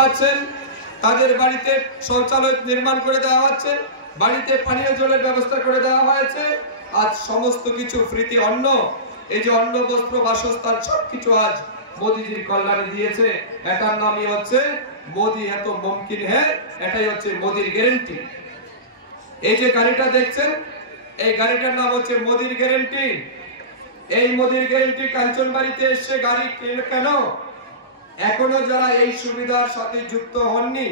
পাচ্ছেন তাদের বাড়িতে শৌচালয় নির্মাণ করে দেওয়া হচ্ছে, বাড়িতে পানীয় জলের ব্যবস্থা করে দেওয়া হয়েছে। আজ সমস্ত কিছু ফ্রিতে অন্ন, এই যে অন্ন বস্ত্র বাসস্থান সবকিছু আজ মোদিজির কল্যাণে দিয়েছে। এটার নামই হচ্ছে মোদি এত মুমকিন হ্যাঁ, এটাই হচ্ছে মোদির গ্যারান্টি। এই যে গাড়িটা দেখছেন, এই গাড়িটার নাম হচ্ছে মোদির গ্যারান্টি। এই মোদির গ্যারান্টি কাঞ্চনবাড়িতে এসে গাড়ি কেন? এখনো যারা এই সুবিধার সাথে যুক্ত হননি,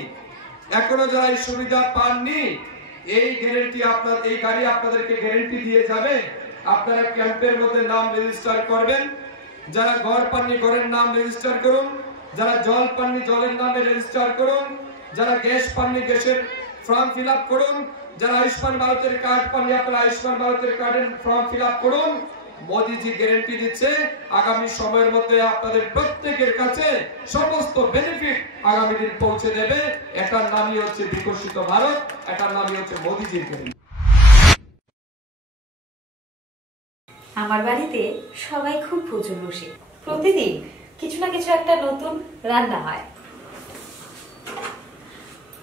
এখনো যারা এই সুবিধা পাননি, এই গ্যারান্টি এই গাড়ি আপনাদেরকে গ্যারান্টি দিয়ে যাবে। আপনারা ক্যাম্পের মধ্যে নাম রেজিস্টার করবেন। যারা ঘর পাননি ঘরের নাম রেজিস্টার করুন, যারা জল পাননি জলের নামে রেজিস্টার করুন, যারা গ্যাস পাননি গ্যাসের ফর্ম ফিল আপ করুন, যারা আয়ুষ্মান ভারতের কার্ড পাননি আপনারা আয়ুষ্মান ভারতের কার্ডের ফর্ম ফিল আপ করুন। মোদিজি গ্যারান্টি দিচ্ছে আগামী সময়ের মধ্যে আপনাদের প্রত্যেকের কাছে সমস্ত বেনিফিট আগামী দিন পৌঁছে দেবে। এটার নামই হচ্ছে বিকশিত ভারত, এটার নামই হচ্ছে মোদিজির গ্যারান্টি। আমার বাড়িতে সবাই খুব প্রচুর বসে, প্রতিদিন কিছু না কিছু একটা নতুন রান্না হয়,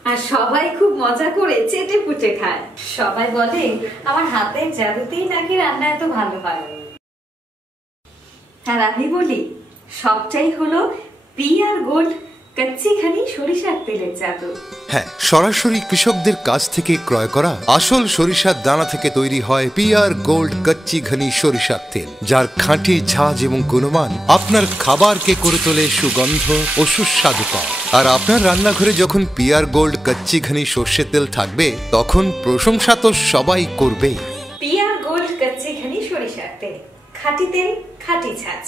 আর সবাই খুব মজা করে চেটে পুটে খায়। সবাই বলে আমার হাতের জাদুতেই নাকি রান্না এত ভালো হয়। আর আমি বলি সবটাই হলো পিআর গোল্ড কচ্চি ঘনি সরিষার তেলের জাদু। হ্যাঁ, সরাসরি কৃষকদের কাছ থেকে ক্রয় করা আসল সরিষার দানা থেকে তৈরি হয় পিআর গোল্ড কচ্চি ঘনি সরিষার তেল, যার খাঁটি ঝাঁজ এবং গুণমান আপনার খাবারকে করে তোলে সুগন্ধ ও সুস্বাদুকর। আর আপনার রান্নাঘরে যখন পিআর গোল্ড কচ্চি ঘনি সর্ষের তেল থাকবে, তখন প্রশংসা তো সবাই করবে। পিআর গোল্ড কচ্চি ঘনি সরিষার তেল, খাঁটি তেল, খাঁটি ঝাঁজ।